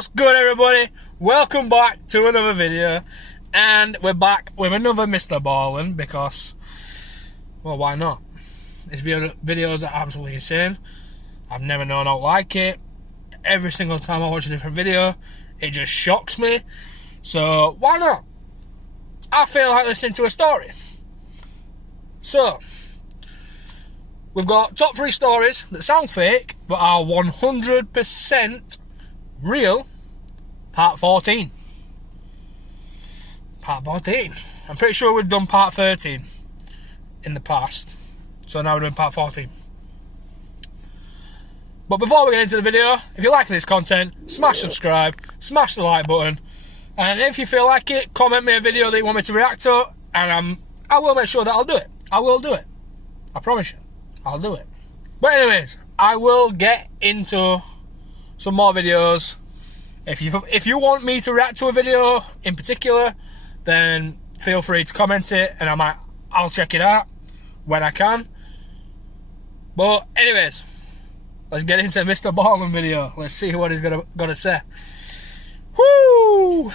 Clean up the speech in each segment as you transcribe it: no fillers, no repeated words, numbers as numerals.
What's good, everybody? Welcome back to another video, and we're back with another MrBallen because, well, why not? This videos are absolutely insane. I've never known I like it. Every single time I watch a different video, it just shocks me. So why not? I feel like listening to a story. So we've got top 3 stories that sound fake but are 100% real. Part 14. Part 14. I'm pretty sure we've done part 13 in the past. So now we're doing part 14. But before we get into the video, if you're liking this content, smash subscribe, smash the like button, and if you feel like it, comment me a video that you want me to react to, and I will make sure that I'll do it. I will do it. I promise you. I'll do it. But anyways, I will get into some more videos. If you want me to react to a video in particular, then feel free to comment it, and I'll check it out when I can. But anyways, let's get into MrBallen video. Let's see what he's gonna say. Woo!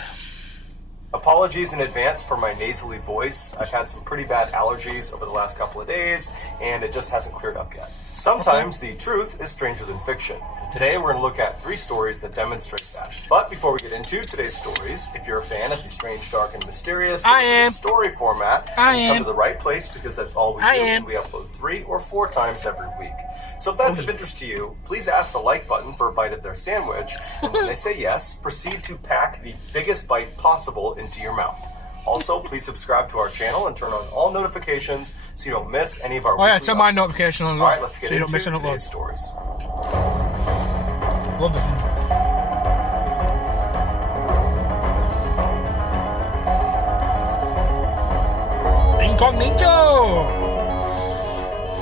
Apologies in advance for my nasally voice. I've had some pretty bad allergies over the last couple of days, and it just hasn't cleared up yet. Sometimes the truth is stranger than fiction. And today we're going to look at 3 stories that demonstrate that. But before we get into today's stories, if you're a fan of the strange, dark, and mysterious story format, you come to the right place, because that's all we do. And we upload 3 or 4 times every week. So if that's of interest to you, please ask the like button for a bite of their sandwich, and when they say yes, proceed to pack the biggest bite possible into your mouth. Also, please subscribe to our channel and turn on all notifications so you don't miss any of our weekly turn my notification on as well. Alright, let's get into today's stories. Love this intro. Incognito!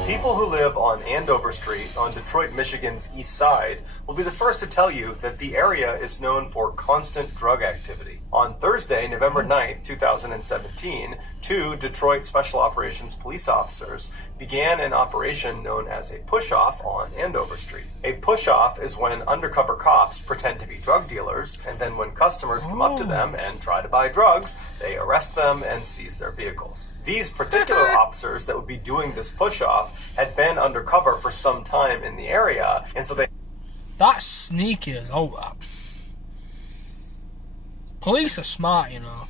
People who live on Andover Street on Detroit, Michigan's east side will be the first to tell you that the area is known for constant drug activity. On Thursday, November 9th, 2017, 2 Detroit Special Operations police officers began an operation known as a push-off on Andover Street. A push-off is when undercover cops pretend to be drug dealers, and then when customers come up to them and try to buy drugs, they arrest them and seize their vehicles. These particular officers that would be doing this push-off had been undercover for some time in the area, and so they... That's sneaky as all that. Police are smart, you know.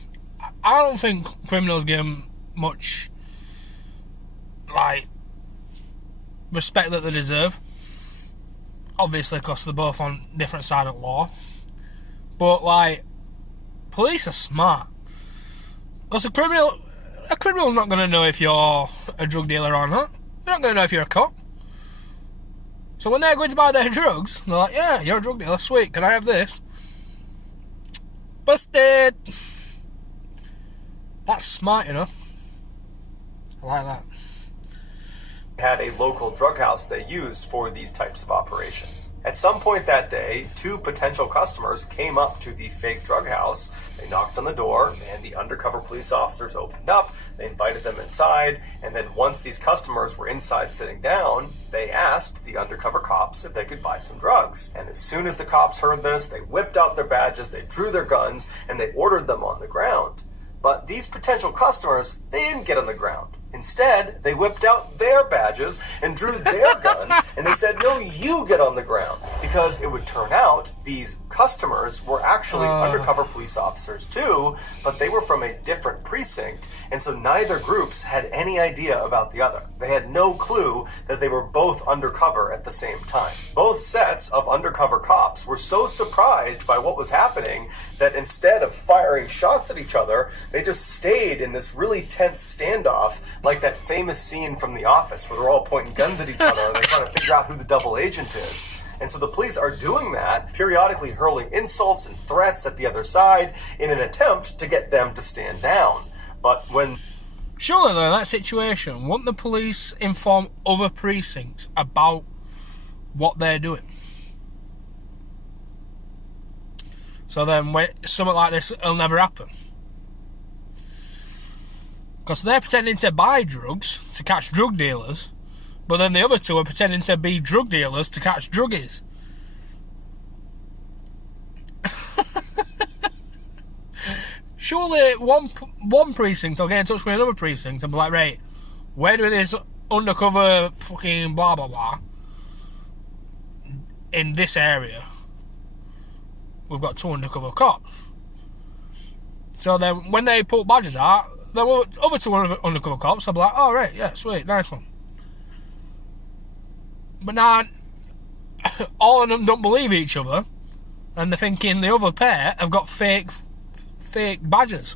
I don't think criminals give them much, respect that they deserve. Obviously, because they're both on different sides of the law. But, police are smart. Because a criminal's not going to know if you're a drug dealer or not. They're not going to know if you're a cop. So when they're going to buy their drugs, they're like, yeah, you're a drug dealer, sweet, can I have this? Busted! That's smart, you know. I like that. Had a local drug house they used for these types of operations. At some point that day, 2 potential customers came up to the fake drug house. They knocked on the door, and the undercover police officers opened up. They invited them inside, and then once these customers were inside sitting down, they asked the undercover cops if they could buy some drugs. And as soon as the cops heard this, they whipped out their badges, they drew their guns, and they ordered them on the ground. But these potential customers, they didn't get on the ground. Instead, they whipped out their badges and drew their guns, and they said, no, you get on the ground. Because it would turn out these customers were actually undercover police officers too, but they were from a different precinct, and so neither groups had any idea about the other. They had no clue that they were both undercover at the same time. Both sets of undercover cops were so surprised by what was happening that instead of firing shots at each other, they just stayed in this really tense standoff, like that famous scene from The Office where they're all pointing guns at each other and they're trying to figure out who the double agent is. And so the police are doing that, periodically hurling insults and threats at the other side in an attempt to get them to stand down. But when... Surely, though, in that situation, won't the police inform other precincts about what they're doing? So then when something like this will never happen. Because they're pretending to buy drugs to catch drug dealers, but then the other 2 are pretending to be drug dealers to catch druggies. surely one precinct will get in touch with another precinct and be like, right, we're doing this undercover fucking blah blah blah in this area. We've got 2 undercover cops. So then when they put badges out, the other 2 undercover cops will be like, oh right, yeah, sweet, nice one. But now all of them don't believe each other, and they're thinking the other pair have got fake badges.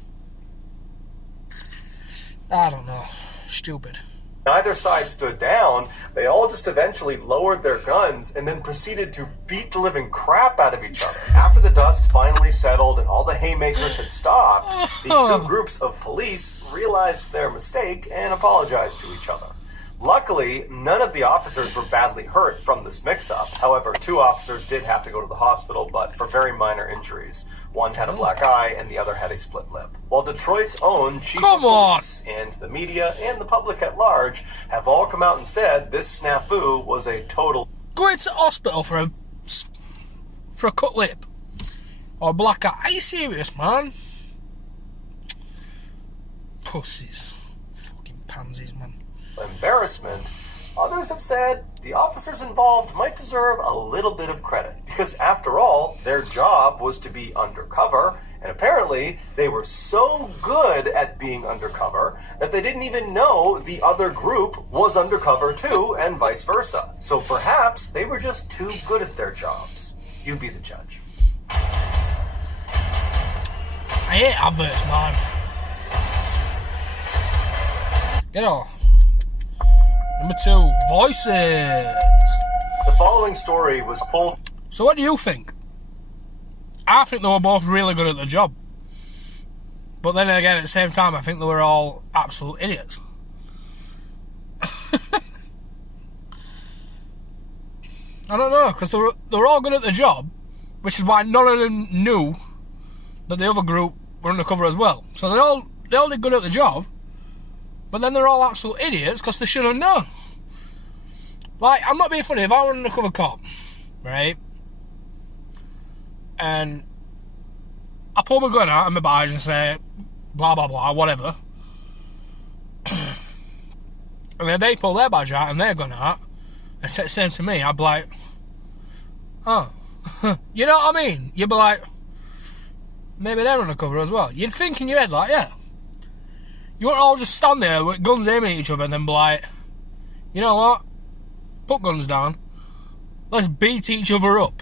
I don't know. Stupid. Neither side stood down. They all just eventually lowered their guns and then proceeded to beat the living crap out of each other. After the dust finally settled and all the haymakers had stopped, the 2 groups of police realized their mistake and apologized to each other. Luckily, none of the officers were badly hurt from this mix-up. However, 2 officers did have to go to the hospital, but for very minor injuries. One had a black eye, and the other had a split lip. While Detroit's own chief of police and the media and the public at large have all come out and said this snafu was a total... Going to hospital for a cut lip or a black eye? Are you serious, man? Pussies. Fucking pansies, man. Embarrassment. Others have said the officers involved might deserve a little bit of credit because after all, their job was to be undercover, and apparently they were so good at being undercover that they didn't even know the other group was undercover too, and vice versa. So perhaps they were just too good at their jobs. You be the judge. I hate adverts, man. Get off. Number 2, voices. The following story was pulled... So what do you think? I think they were both really good at the job. But then again, at the same time, I think they were all absolute idiots. I don't know, because they were all good at the job, which is why none of them knew that the other group were undercover as well. So they all did good at the job, but then they're all absolute idiots because they should have known. Like, I'm not being funny, if I were an undercover cop, right, and I pull my gun out and my badge and say, blah, blah, blah, whatever, and then they pull their badge out and their gun out and say the same to me, I'd be like, oh, you know what I mean? You'd be like, maybe they're undercover as well. You'd think in your head, like, yeah. You wouldn't all just stand there with guns aiming at each other and then be like, you know what? Put guns down. Let's beat each other up.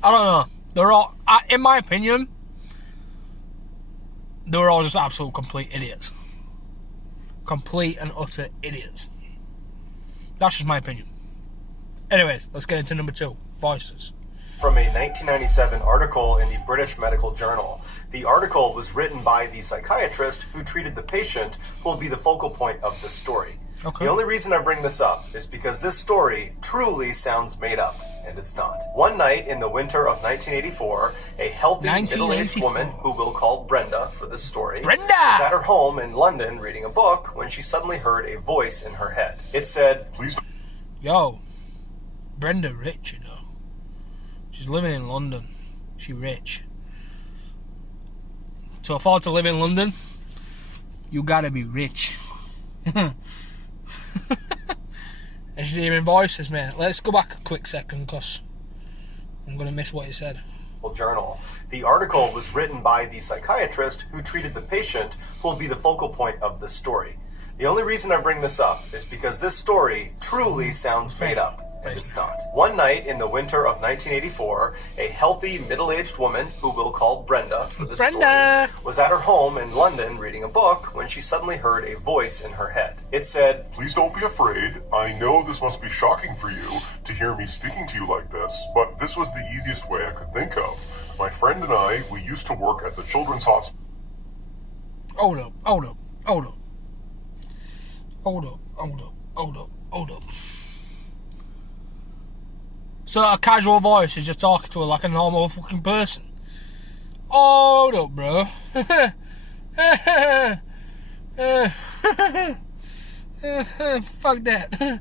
I don't know. They're all, in my opinion, they were all just absolute complete idiots. Complete and utter idiots. That's just my opinion. Anyways, let's get into number 2. Voices. From a 1997 article in the British Medical Journal. The article was written by the psychiatrist who treated the patient who will be the focal point of this story. Okay. The only reason I bring this up is because this story truly sounds made up, and it's not. One night in the winter of 1984, a healthy middle-aged woman, who we'll call Brenda for this story, was at her home in London reading a book when she suddenly heard a voice in her head. It said, "Please..." Yo, Brenda rich, you know. She's living in London. She rich. To afford to live in London, you gotta be rich. And she's hearing voices, mate. Let's go back a quick second, because I'm gonna miss what he said. Journal. The article was written by the psychiatrist who treated the patient who will be the focal point of this story. The only reason I bring this up is because this story truly sounds made up. And it's not. One night in the winter of 1984, a healthy middle-aged woman, who we'll call Brenda for this story, was at her home in London reading a book when she suddenly heard a voice in her head. It said, "Please don't be afraid. I know this must be shocking for you to hear me speaking to you like this, but this was the easiest way I could think of. My friend and I, we used to work at the children's hospital." Hold up. So a casual voice is just talking to her like a normal fucking person. Hold up, bro. Fuck that.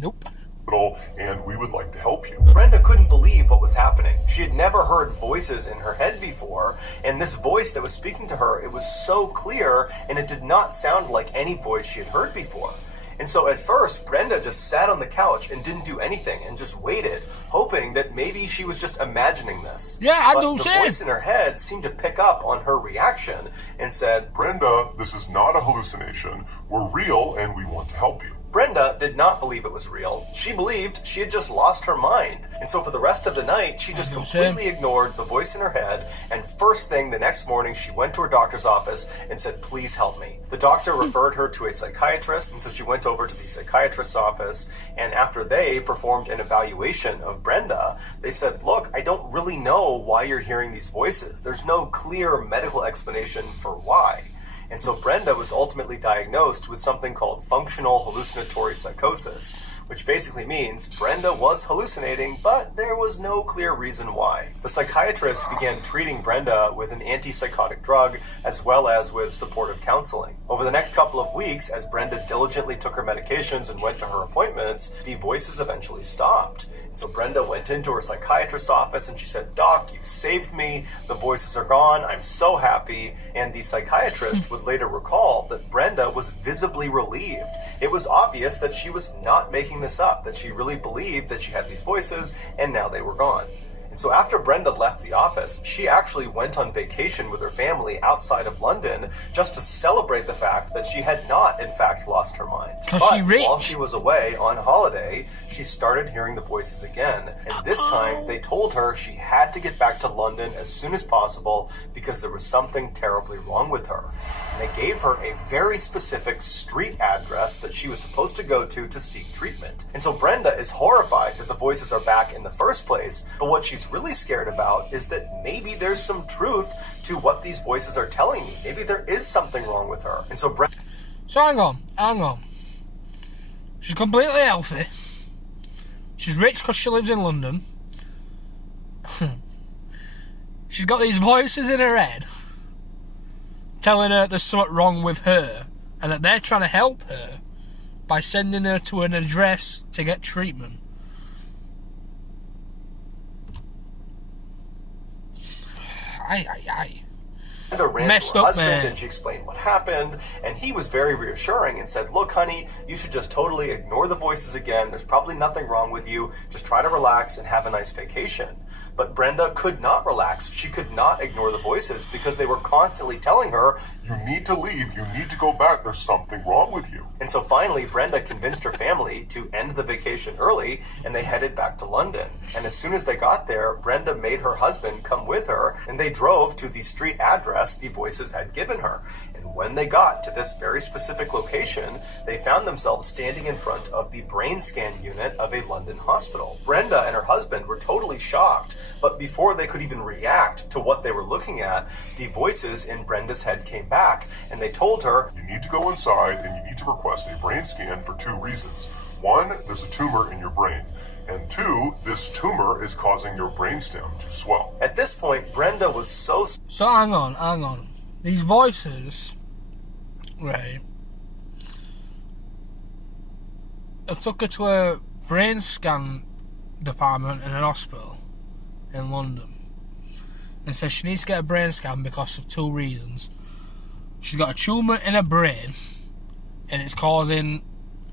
Nope. hospital, and we would like to help you. Brenda couldn't believe what was happening. She had never heard voices in her head before, and this voice that was speaking to her, it was so clear, and it did not sound like any voice she had heard before. And so at first, Brenda just sat on the couch and didn't do anything and just waited, hoping that maybe she was just imagining this. Yeah, I do the too. voice in her head seemed to pick up on her reaction and said, Brenda, this is not a hallucination. We're real, and we want to help you. Brenda did not believe it was real. She believed she had just lost her mind. And so for the rest of the night, she just completely ignored the voice in her head. And first thing the next morning, she went to her doctor's office and said, please help me. The doctor referred her to a psychiatrist. And so she went over to the psychiatrist's office. And after they performed an evaluation of Brenda, they said, look, I don't really know why you're hearing these voices. There's no clear medical explanation for why. And so Brenda was ultimately diagnosed with something called functional hallucinatory psychosis, which basically means Brenda was hallucinating, but there was no clear reason why. The psychiatrist began treating Brenda with an antipsychotic drug as well as with supportive counseling. Over the next couple of weeks, as Brenda diligently took her medications and went to her appointments, the voices eventually stopped. And so Brenda went into her psychiatrist's office and she said, Doc, you saved me. The voices are gone. I'm so happy. And the psychiatrist would later recall that Brenda was visibly relieved. It was obvious that she was not making this up, that she really believed that she had these voices and now they were gone. And so after Brenda left the office, she actually went on vacation with her family outside of London just to celebrate the fact that she had not, in fact, lost her mind. But while she was away on holiday, she started hearing the voices again. And this time, they told her she had to get back to London as soon as possible because there was something terribly wrong with her. And they gave her a very specific street address that she was supposed to go to seek treatment. And so Brenda is horrified that the voices are back in the first place, but what she's really scared about is that maybe there's some truth to what these voices are telling me. Maybe there is something wrong with her. And so So hang on. She's completely healthy. She's rich because she lives in London. She's got these voices in her head telling her there's something wrong with her and that they're trying to help her by sending her to an address to get treatment. Brenda ran Messed to her up, husband man. and she explained what happened, and he was very reassuring and said, look, honey, you should just totally ignore the voices again. There's probably nothing wrong with you. Just try to relax and have a nice vacation. But Brenda could not relax. She could not ignore the voices because they were constantly telling her, you need to leave. You need to go back. There's something wrong with you. And so finally, Brenda convinced her family to end the vacation early, and they headed back to London. And as soon as they got there, Brenda made her husband come with her, and they drove to the street address the voices had given her. And when they got to this very specific location, they found themselves standing in front of the brain scan unit of a London hospital. Brenda and her husband were totally shocked, but before they could even react to what they were looking at, the voices in Brenda's head came back, and they told her, you need to go inside and you need to request a brain scan for 2 reasons. 1, there's a tumor in your brain. And 2, this tumor is causing your brainstem to swell. At this point, Brenda was so... So hang on. These voices, right, I took her to a brain scan department in an hospital in London and said she needs to get a brain scan because of 2 reasons. She's got a tumour in her brain and it's causing,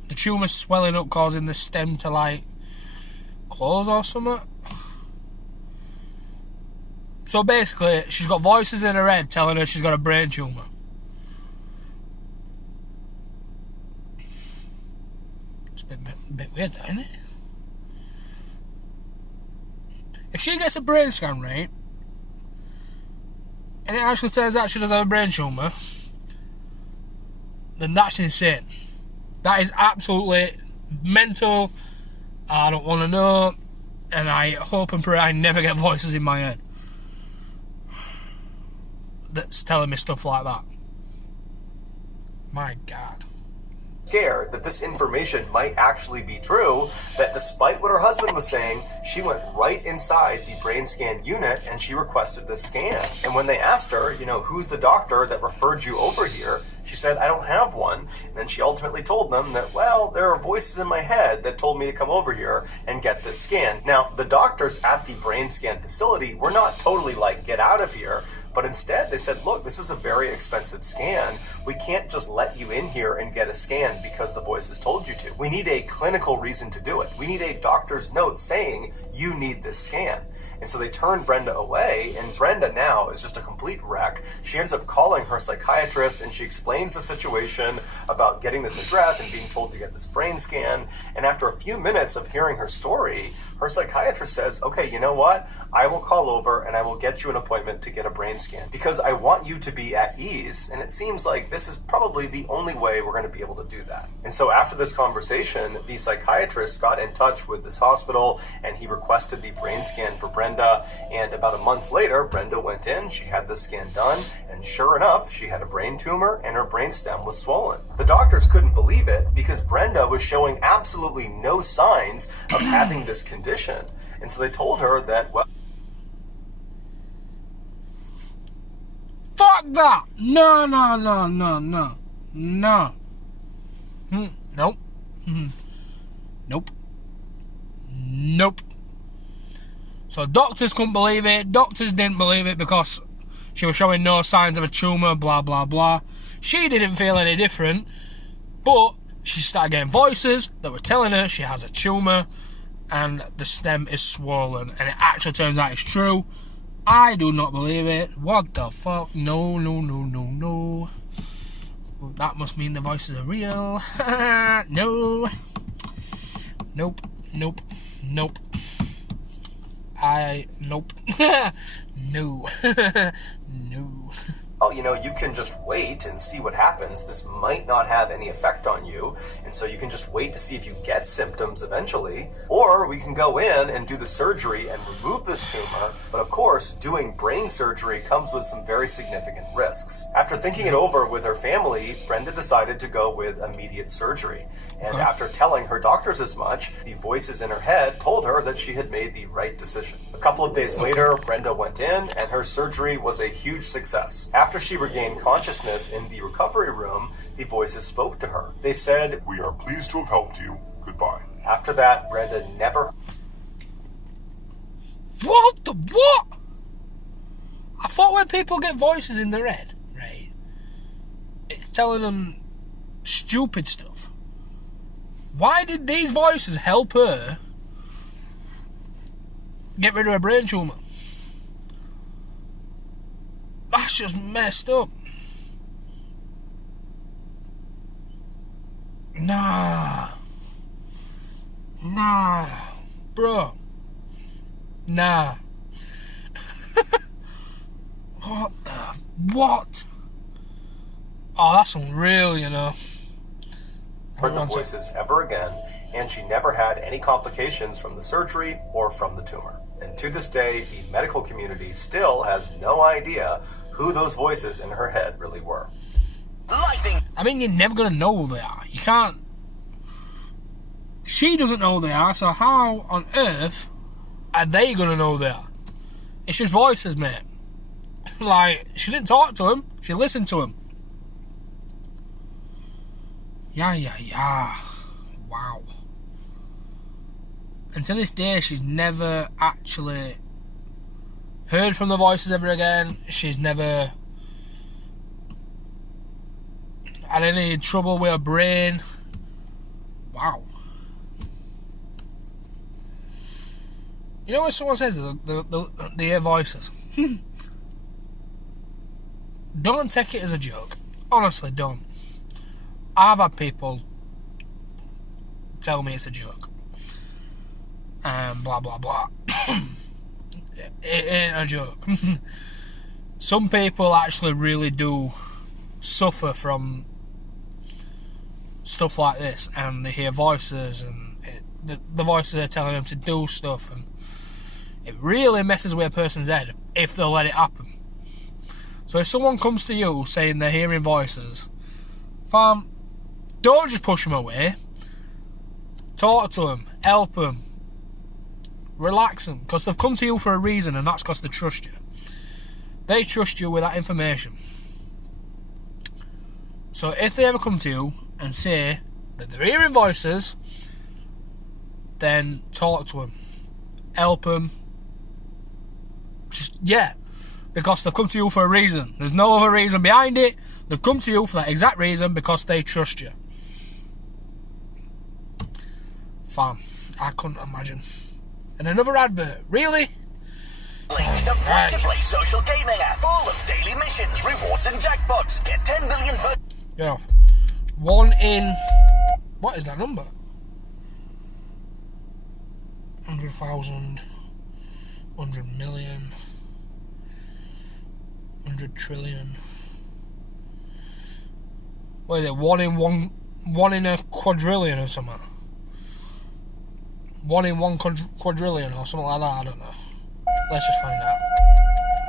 the tumour's swelling up, causing the stem to like close or something. So basically, she's got voices in her head telling her she's got a brain tumour. It's a bit weird, isn't it? If she gets a brain scan, right, and it actually turns out she does have a brain tumour, then that's insane. That is absolutely mental. I don't want to know, and I hope and pray I never get voices in my head that's telling me stuff like that. My God. Scared that this information might actually be true, that despite what her husband was saying, she went right inside the brain scan unit and she requested the scan. And when they asked her, who's the doctor that referred you over here, she She said, I don't have one. And then she ultimately told them that, well, there are voices in my head that told me to come over here and get this scan. Now, the doctors at the brain scan facility were not totally like, get out of here. But instead, they said, look, this is a very expensive scan. We can't just let you in here and get a scan because the voices told you to. We need a clinical reason to do it. We need a doctor's note saying you need this scan. And so they turned Brenda away, and Brenda now is just a complete wreck. She ends up calling her psychiatrist, and she explains the situation about getting this address and being told to get this brain scan. And after a few minutes of hearing her story, her psychiatrist says, okay, you know what? I will call over and I will get you an appointment to get a brain scan because I want you to be at ease. And it seems like this is probably the only way we're going to be able to do that. And so after this conversation, the psychiatrist got in touch with this hospital and he requested the brain scan for Brenda. And about a month later, Brenda went in, she had the scan done, and sure enough, she had a brain tumor and her brainstem was swollen. The doctors couldn't believe it because Brenda was showing absolutely no signs of having this condition. And so they told her that, well, fuck that! No. Nope. Nope. So doctors couldn't believe it. Doctors didn't believe it because she was showing no signs of a tumour, blah, blah, blah. She didn't feel any different, but she started getting voices that were telling her she has a tumour and the stem is swollen, and it actually turns out it's true. I do not believe it. What the fuck? No. Well, that must mean the voices are real. No. Nope. Nope. No. No. oh, you can just wait and see what happens. This might not have any effect on you, and so you can just wait to see if you get symptoms eventually. Or we can go in and do the surgery and remove this tumor, but of course, doing brain surgery comes with some very significant risks. After thinking it over with her family, Brenda decided to go with immediate surgery. And after telling her doctors as much, the voices in her head told her that she had made the right decision. A couple of days later, Brenda went in, and her surgery was a huge success. After she regained consciousness in the recovery room, the voices spoke to her. They said, "We are pleased to have helped you. Goodbye." After that, Brenda never... What? I thought when people get voices in their head, right, it's telling them stupid stuff. Why did these voices help her get rid of her brain tumour? That's just messed up. Nah, bro. Nah. What? Oh, that's unreal, heard the voices ever again, and she never had any complications from the surgery or from the tumor. And to this day, the medical community still has no idea who those voices in her head really were. I mean, you're never going to know who they are. You can't... She doesn't know who they are, so how on earth are they going to know who they are? It's just voices, mate. Like, she didn't talk to him, she listened to him. Yeah. Wow. And to this day, she's never actually heard from the voices ever again. She's never had any trouble with her brain. Wow. You know what someone says? The hear voices. Don't take it as a joke. Honestly, don't. I've had people tell me it's a joke. Blah, blah, blah. It ain't a joke. Some people actually really do suffer from stuff like this, and they hear voices, and the voices are telling them to do stuff, and it really messes with a person's head if they'll let it happen. So if someone comes to you saying they're hearing voices, fam, don't just push them away. Talk to them, help them, relax them, because they've come to you for a reason, and that's because they trust you. They trust you with that information. So if they ever come to you and say that they're hearing voices, then talk to them, help them. Just, yeah, because they've come to you for a reason. There's no other reason behind it. They've come to you for that exact reason, because they trust you. Fam, I couldn't imagine. And another advert, really? The free-to-play social gaming app, full of daily missions, rewards and jackpots. Get 10 million for... Get off. 1 in... What is that number? 100,000. 100 million. 100 trillion. What is it? 1 in a quadrillion or something? 1 in 1 quadrillion or something like that, I don't know. Let's just find out.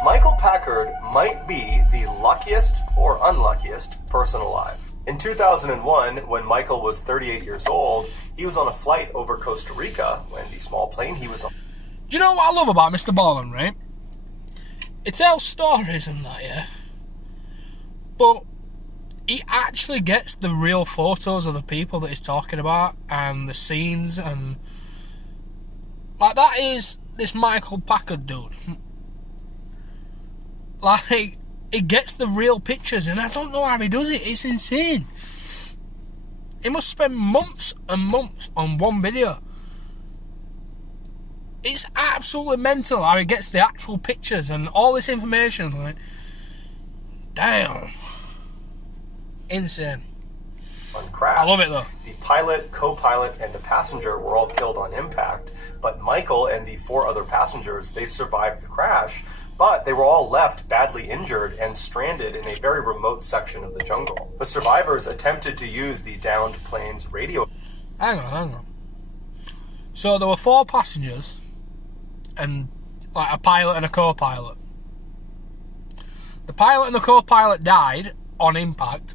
Michael Packard might be the luckiest or unluckiest person alive. In 2001, when Michael was 38 years old, he was on a flight over Costa Rica when the small plane he was on... Do you know what I love about MrBallen, right? It tells stories and that, yeah? But he actually gets the real photos of the people that he's talking about and the scenes and... Like, that is this Michael Packard dude. Like, he gets the real pictures, and I don't know how he does it. It's insane. He must spend months and months on one video. It's absolutely mental how he gets the actual pictures and all this information. Like, damn. Insane. Crash. I love it though. The pilot, co-pilot, and the passenger were all killed on impact, but Michael and the 4 other passengers, they survived the crash, but they were all left badly injured and stranded in a very remote section of the jungle. The survivors attempted to use the downed plane's radio... Hang on. So there were 4 passengers and like a pilot and a co-pilot. The pilot and the co-pilot died on impact,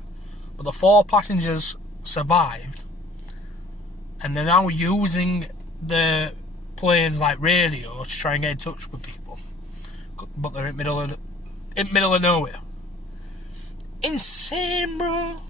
but the 4 passengers survived, and they're now using the plane's like radio to try and get in touch with people, but they're in middle of nowhere. Insane, bro.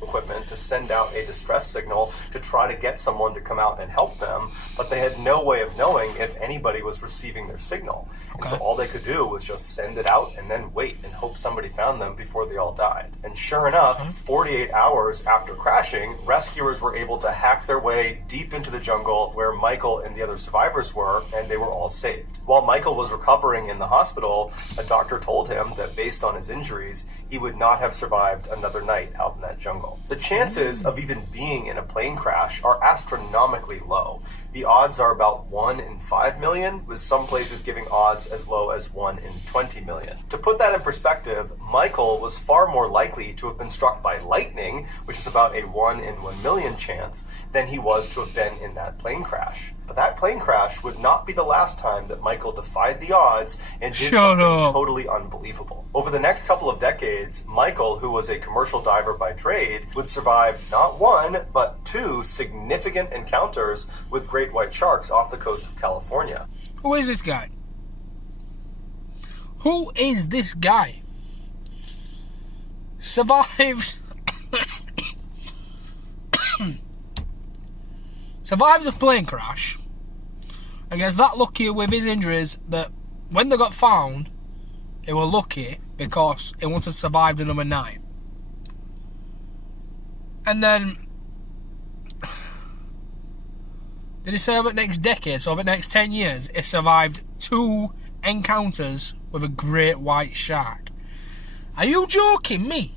Equipment to send out a distress signal to try to get someone to come out and help them, but they had no way of knowing if anybody was receiving their signal. And so all they could do was just send it out and then wait and hope somebody found them before they all died. And sure enough, 48 hours after crashing, rescuers were able to hack their way deep into the jungle where Michael and the other survivors were, and they were all saved. While Michael was recovering in the hospital, a doctor told him that based on his injuries, he would not have survived another night out in that jungle. The chances of even being in a plane crash are astronomically low. The odds are about 1 in 5 million, with some places giving odds as low as 1 in 20 million. To put that in perspective, Michael was far more likely to have been struck by lightning, which is about a 1 in 1 million chance, than he was to have been in that plane crash. But that plane crash would not be the last time that Michael defied the odds and did something totally unbelievable. Over the next couple of decades, Michael, who was a commercial diver by trade, would survive not 1, but 2 significant encounters with great white sharks off the coast of California. Who is this guy? Who is this guy? Survives a plane crash and gets that lucky with his injuries that when they got found, they were lucky because he wanted to survive the number 9. And then did he say over the next decade, so over the next 10 years, he survived 2 encounters with a great white shark? Are you joking me?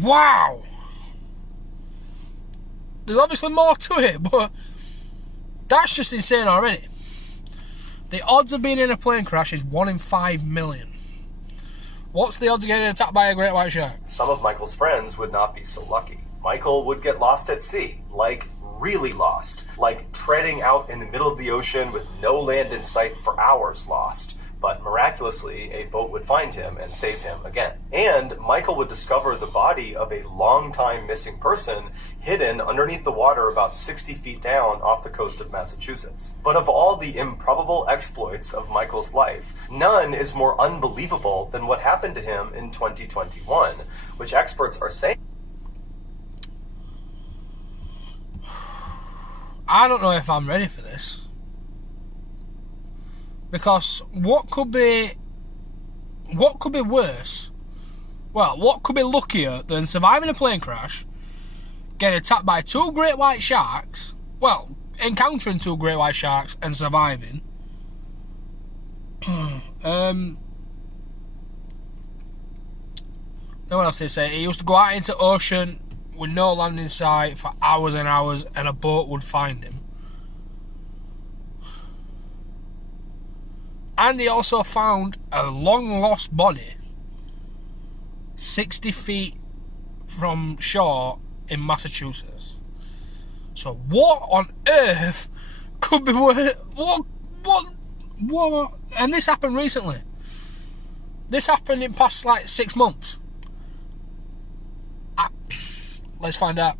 Wow. There's obviously more to it, but that's just insane already. The odds of being in a plane crash is 1 in 5 million. What's the odds of getting attacked by a great white shark? Some of Michael's friends would not be so lucky. Michael would get lost at sea, like really lost, like treading out in the middle of the ocean with no land in sight for hours lost. but miraculously, a boat would find him and save him again. And Michael would discover the body of a long-time missing person hidden underneath the water about 60 feet down off the coast of Massachusetts. But of all the improbable exploits of Michael's life, none is more unbelievable than what happened to him in 2021, which experts are saying. I don't know if I'm ready for this. Because what could be worse? Well, what could be luckier than surviving a plane crash, getting attacked by 2 great white sharks, well, encountering 2 great white sharks and surviving? What else did they say? He used to go out into ocean with no land in sight for hours and hours, and a boat would find him. And he also found a long-lost body 60 feet from shore in Massachusetts. So what on earth could be worse? What? And this happened recently. This happened in past like 6 months. Let's find out.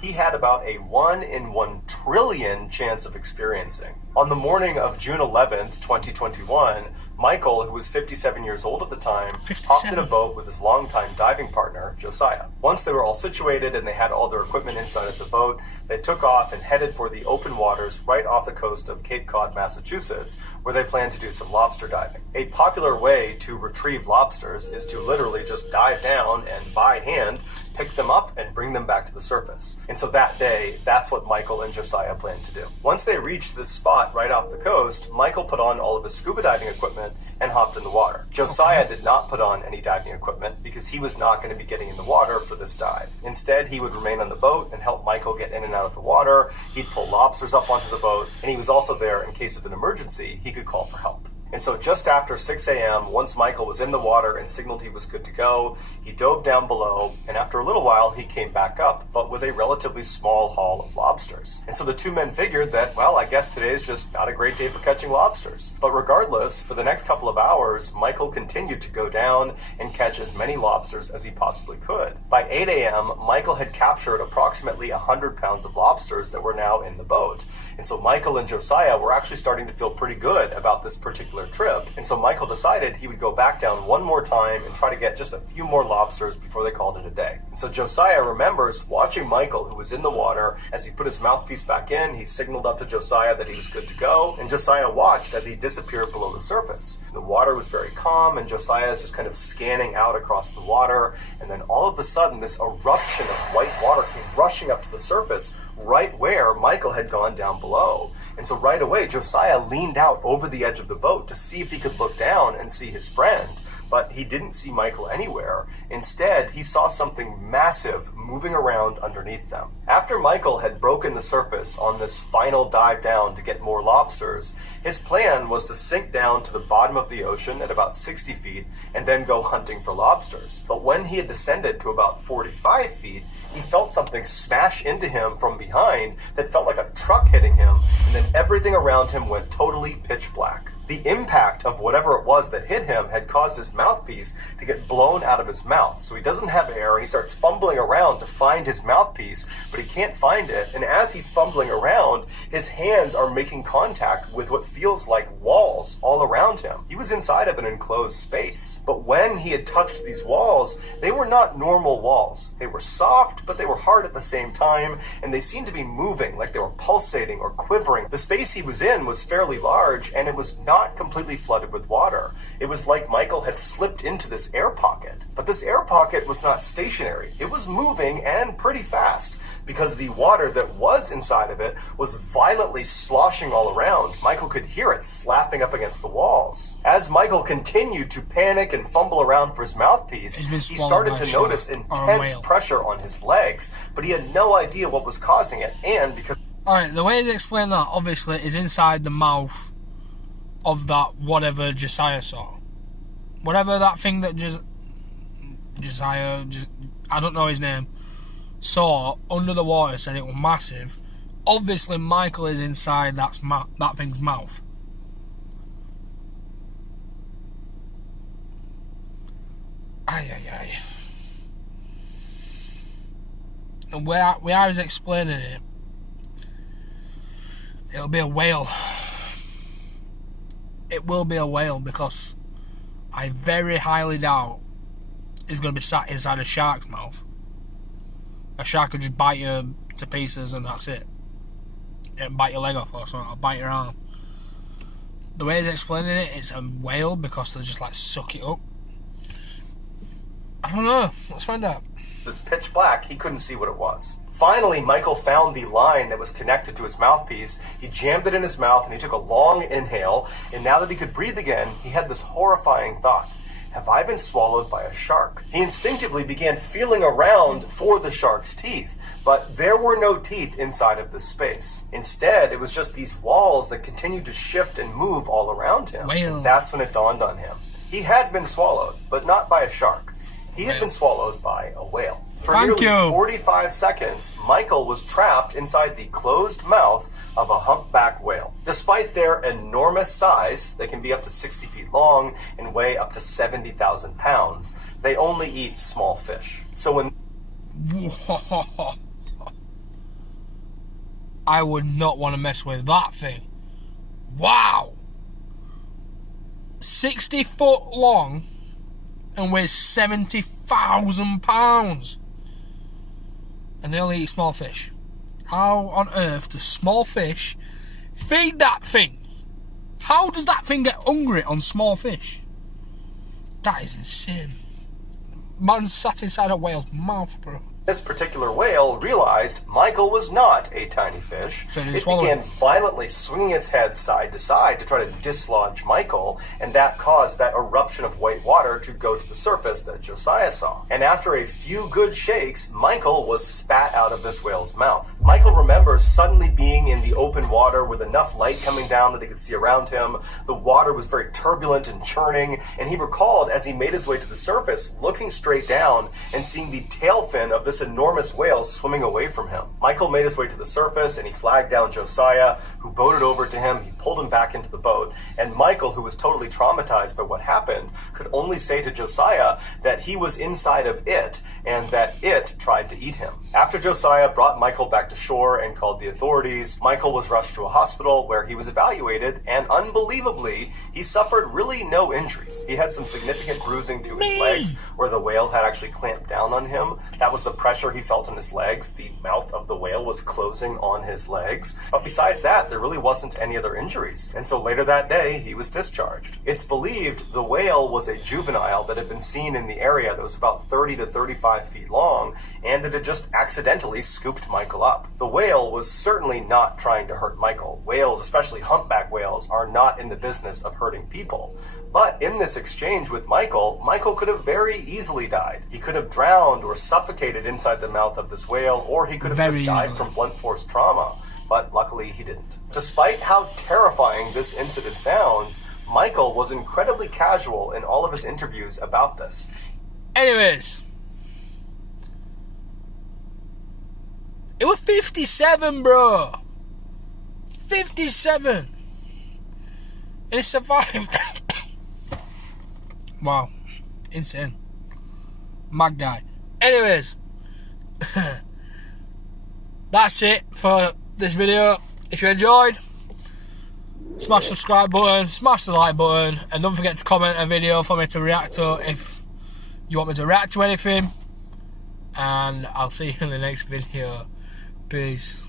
He had about a 1 in 1 trillion chance of experiencing. On the morning of June 11th, 2021, Michael, who was 57 years old at the time, hopped in a boat with his longtime diving partner, Josiah. Once they were all situated and they had all their equipment inside of the boat, they took off and headed for the open waters right off the coast of Cape Cod, Massachusetts, where they planned to do some lobster diving. A popular way to retrieve lobsters is to literally just dive down and by hand pick them up and bring them back to the surface. And so that day, that's what Michael and Josiah planned to do. Once they reached this spot right off the coast, Michael put on all of his scuba diving equipment and hopped in the water. Josiah did not put on any diving equipment because he was not going to be getting in the water for this dive. Instead, he would remain on the boat and help Michael get in and out of the water. He'd pull lobsters up onto the boat, and he was also there in case of an emergency. He could call for help. And so just after 6 a.m., once Michael was in the water and signaled he was good to go, he dove down below, and after a little while, he came back up, but with a relatively small haul of lobsters. And so the 2 men figured that, well, I guess today is just not a great day for catching lobsters. But regardless, for the next couple of hours, Michael continued to go down and catch as many lobsters as he possibly could. By 8 a.m., Michael had captured approximately 100 pounds of lobsters that were now in the boat. And so Michael and Josiah were actually starting to feel pretty good about this particular trip. And so Michael decided he would go back down one more time and try to get just a few more lobsters before they called it a day. And so Josiah remembers watching Michael, who was in the water, as he put his mouthpiece back in. He signaled up to Josiah that he was good to go, and Josiah watched as he disappeared below the surface. The water was very calm, and Josiah is just kind of scanning out across the water, and then all of a sudden this eruption of white water came rushing up to the surface right where Michael had gone down below. And so right away, Josiah leaned out over the edge of the boat to see if he could look down and see his friend. But he didn't see Michael anywhere. Instead, he saw something massive moving around underneath them. After Michael had broken the surface on this final dive down to get more lobsters, his plan was to sink down to the bottom of the ocean at about 60 feet and then go hunting for lobsters. But when he had descended to about 45 feet, he felt something smash into him from behind that felt like a truck hitting him, and then everything around him went totally pitch black. The impact of whatever it was that hit him had caused his mouthpiece to get blown out of his mouth. So he doesn't have air, and he starts fumbling around to find his mouthpiece, but he can't find it. And as he's fumbling around, his hands are making contact with what feels like walls all around him. He was inside of an enclosed space. But when he had touched these walls, they were not normal walls. They were soft, but they were hard at the same time, and they seemed to be moving, like they were pulsating or quivering. The space he was in was fairly large, and it was not completely flooded with water. It was like Michael had slipped into this air pocket. But this air pocket was not stationary. It was moving, and pretty fast, because the water that was inside of it was violently sloshing all around. Michael could hear it slapping up against the walls. As Michael continued to panic and fumble around for his mouthpiece, he started to notice intense pressure on his legs, but he had no idea what was causing it, and because... Alright, the way they explain that, obviously, is inside the mouth of that whatever Josiah saw. Whatever that thing that Josiah, I don't know his name, saw under the water, said it was massive. Obviously Michael is inside that thing's mouth. Aye. And where I was explaining it, it'll be a whale. It will be a whale, because I very highly doubt it's going to be sat inside a shark's mouth. A shark could just bite you to pieces and that's it. It'll bite your leg off or something, or bite your arm. The way he's explaining it, it's a whale because they just like suck it up. I don't know. Let's find out. It's pitch black. He couldn't see what it was. Finally, Michael found the line that was connected to his mouthpiece. He jammed it in his mouth and he took a long inhale. And now that he could breathe again, he had this horrifying thought. Have I been swallowed by a shark? He instinctively began feeling around for the shark's teeth, but there were no teeth inside of this space. Instead, it was just these walls that continued to shift and move all around him. And that's when it dawned on him. He had been swallowed, but not by a shark. He had been swallowed by a whale. For nearly 45 seconds, Michael was trapped inside the closed mouth of a humpback whale. Despite their enormous size, they can be up to 60 feet long and weigh up to 70,000 pounds, they only eat small fish. So when... I would not want to mess with that thing. Wow! 60 foot long and weighs 70,000 pounds. And they only eat small fish. How on earth does small fish feed that thing? How does that thing get hungry on small fish? That is insane. Man's sat inside a whale's mouth, bro. This particular whale realized Michael was not a tiny fish. So it began violently swinging its head side to side to try to dislodge Michael, and that caused that eruption of white water to go to the surface that Josiah saw. And after a few good shakes, Michael was spat out of this whale's mouth. Michael remembers suddenly being in the open water with enough light coming down that he could see around him. The water was very turbulent and churning, and he recalled as he made his way to the surface, looking straight down and seeing the tail fin of this enormous whale swimming away from him. Michael made his way to the surface and he flagged down Josiah, who boated over to him. He pulled him back into the boat, and Michael, who was totally traumatized by what happened, could only say to Josiah that he was inside of it and that it tried to eat him. After Josiah brought Michael back to shore and called the authorities, Michael was rushed to a hospital where he was evaluated, and unbelievably, he suffered really no injuries. He had some significant bruising to his legs where the whale had actually clamped down on him. That was the pressure he felt in his legs. The mouth of the whale was closing on his legs. But besides that, there really wasn't any other injuries. And so later that day, he was discharged. It's believed the whale was a juvenile that had been seen in the area that was about 30 to 35 feet long, and that had just accidentally scooped Michael up. The whale was certainly not trying to hurt Michael. Whales, especially humpback whales, are not in the business of hurting people. But in this exchange with Michael, Michael could have very easily died. He could have drowned or suffocated inside the mouth of this whale, or he could have just died from blunt force trauma. But luckily he didn't. Despite how terrifying this incident sounds, Michael was incredibly casual in all of his interviews about this. Anyways, it was 57, bro. 57. And he survived. Wow. Insane. Mad guy. Anyways, that's it for this video. If you enjoyed, smash the subscribe button, smash the like button, and don't forget to comment a video for me to react to if you want me to react to anything. And I'll see you in the next video. Peace.